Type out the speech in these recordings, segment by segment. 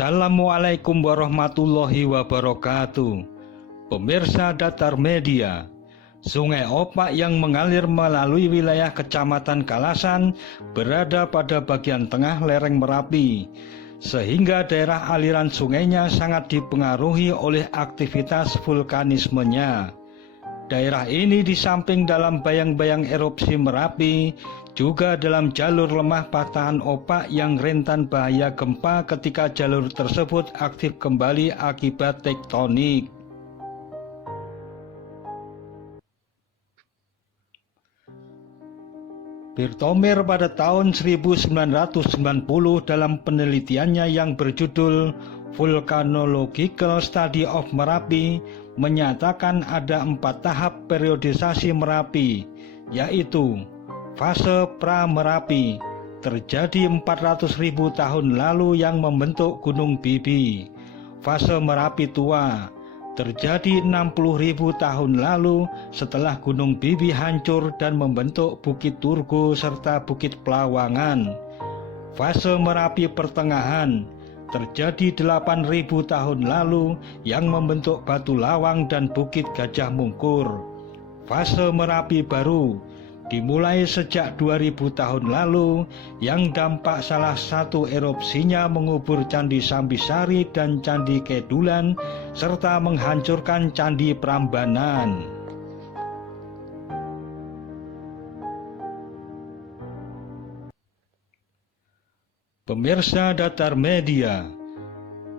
Assalamualaikum warahmatullahi wabarakatuh. Pemirsa Datar Media, Sungai Opak yang mengalir melalui wilayah Kecamatan Kalasan berada pada bagian tengah lereng Merapi, sehingga daerah aliran sungainya sangat dipengaruhi oleh aktivitas vulkanismenya. Daerah ini di samping dalam bayang-bayang erupsi Merapi, juga dalam jalur lemah patahan opak yang rentan bahaya gempa ketika jalur tersebut aktif kembali akibat tektonik. Birtomir pada tahun 1990 dalam penelitiannya yang berjudul Volcanological Study of Merapi menyatakan ada 4 tahap periodisasi Merapi, yaitu fase pra-Merapi terjadi 400.000 tahun lalu yang membentuk Gunung Bibi. Fase Merapi tua terjadi 60.000 tahun lalu setelah Gunung Bibi hancur dan membentuk Bukit Turgo serta Bukit Pelawangan. Fase Merapi pertengahan terjadi 8.000 tahun lalu yang membentuk Batu Lawang dan Bukit Gajah Mungkur. Fase Merapi baru dimulai sejak 2000 tahun lalu yang dampak salah satu erupsinya mengubur Candi Sambisari dan Candi Kedulan serta menghancurkan Candi Prambanan. Pemirsa Datar Media,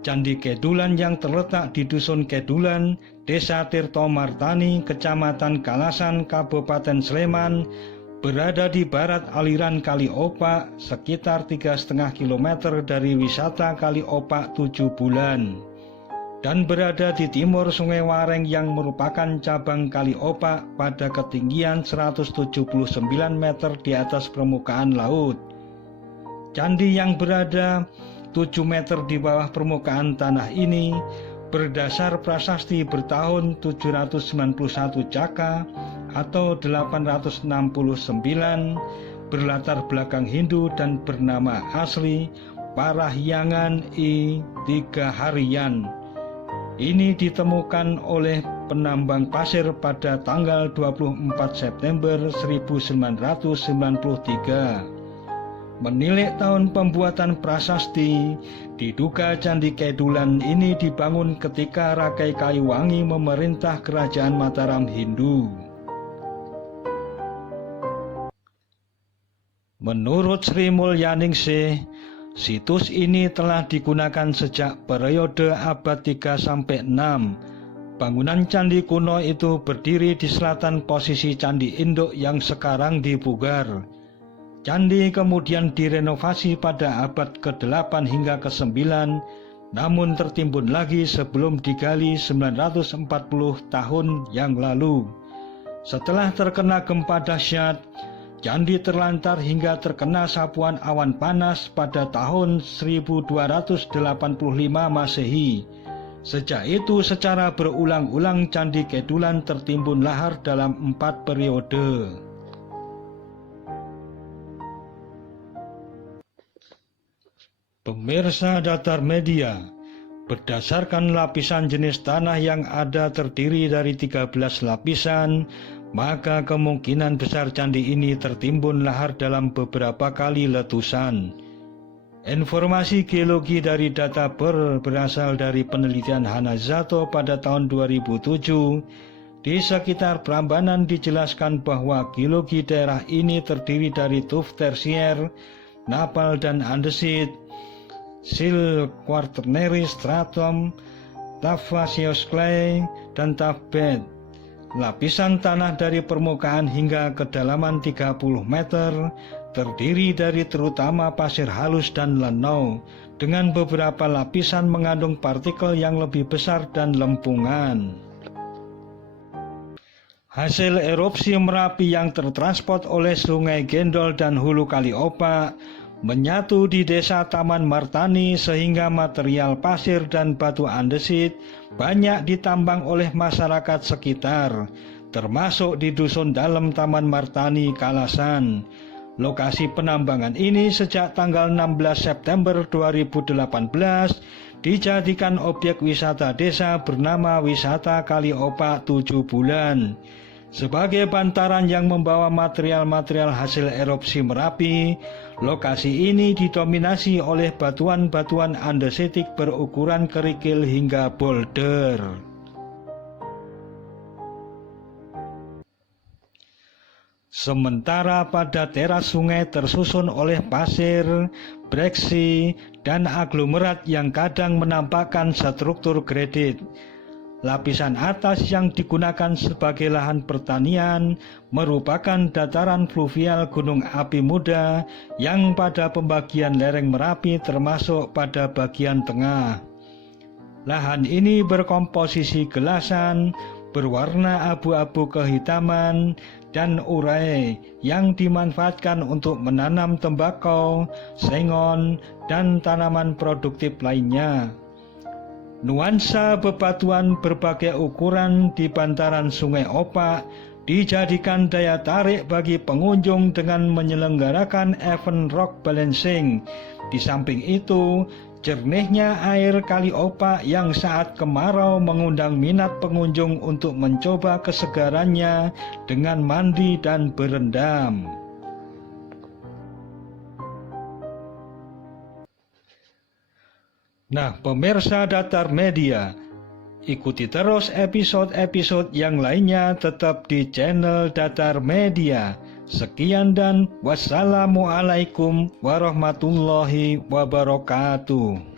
Candi Kedulan yang terletak di Dusun Kedulan, Desa Tirto Martani, Kecamatan Kalasan, Kabupaten Sleman, berada di barat aliran Kali Opak sekitar 3,5 km dari wisata Kali Opak 7 bulan, dan berada di timur Sungai Wareng yang merupakan cabang Kali Opak pada ketinggian 179 meter di atas permukaan laut. Candi yang berada 7 meter di bawah permukaan tanah ini berdasar prasasti bertahun 791 Caka atau 869, berlatar belakang Hindu dan bernama asli Parahyangan I Tiga Harian. Ini ditemukan oleh penambang pasir pada tanggal 24 September 1993. Menilik tahun pembuatan prasasti, diduga Candi Kedulan ini dibangun ketika Rakai Kayuwangi memerintah Kerajaan Mataram Hindu. Menurut Sri Mulyaningsih, situs ini telah digunakan sejak periode abad 3-6. Bangunan candi kuno itu berdiri di selatan posisi Candi Induk yang sekarang dipugar. Candi kemudian direnovasi pada abad ke-8 hingga ke-9, namun tertimbun lagi sebelum digali 940 tahun yang lalu. Setelah terkena gempa dahsyat, candi terlantar hingga terkena sapuan awan panas pada tahun 1285 Masehi. Sejak itu secara berulang-ulang Candi Kedulan tertimbun lahar dalam 4 periode. Pemirsa Datar Media, berdasarkan lapisan jenis tanah yang ada terdiri dari 13 lapisan, maka kemungkinan besar candi ini tertimbun lahar dalam beberapa kali letusan. Informasi geologi dari data berasal dari penelitian Hanazato pada tahun 2007. Di sekitar Prambanan dijelaskan bahwa geologi daerah ini terdiri dari tuf tersier, napal dan andesit, sil quaternary stratum, tavaceous clay, dan tuff bed. Lapisan tanah dari permukaan hingga kedalaman 30 meter terdiri dari terutama pasir halus dan lenau, dengan beberapa lapisan mengandung partikel yang lebih besar dan lempungan. Hasil erupsi Merapi yang tertransport oleh Sungai Gendol dan Hulu Kali Opak menyatu di Desa Taman Martani sehingga material pasir dan batu andesit banyak ditambang oleh masyarakat sekitar, termasuk di Dusun Dalem Taman Martani, Kalasan. Lokasi penambangan ini sejak tanggal 16 September 2018 dijadikan objek wisata desa bernama Wisata Kali Opak 7 Bulan. Sebagai bantaran yang membawa material-material hasil erupsi Merapi, lokasi ini didominasi oleh batuan-batuan andesetik berukuran kerikil hingga boulder. Sementara pada teras sungai tersusun oleh pasir, breksi, dan aglomerat yang kadang menampakkan struktur gradit. Lapisan atas yang digunakan sebagai lahan pertanian merupakan dataran fluvial Gunung Api Muda yang pada pembagian lereng Merapi termasuk pada bagian tengah. Lahan ini berkomposisi gelasan, berwarna abu-abu kehitaman, dan urai yang dimanfaatkan untuk menanam tembakau, sengon, dan tanaman produktif lainnya. Nuansa bebatuan berbagai ukuran di bantaran Sungai Opak dijadikan daya tarik bagi pengunjung dengan menyelenggarakan event rock balancing. Di samping itu, jernihnya air Kali Opak yang saat kemarau mengundang minat pengunjung untuk mencoba kesegarannya dengan mandi dan berendam. Nah, pemirsa Datar Media, ikuti terus episode-episode yang lainnya tetap di channel Datar Media. Sekian dan wassalamualaikum warahmatullahi wabarakatuh.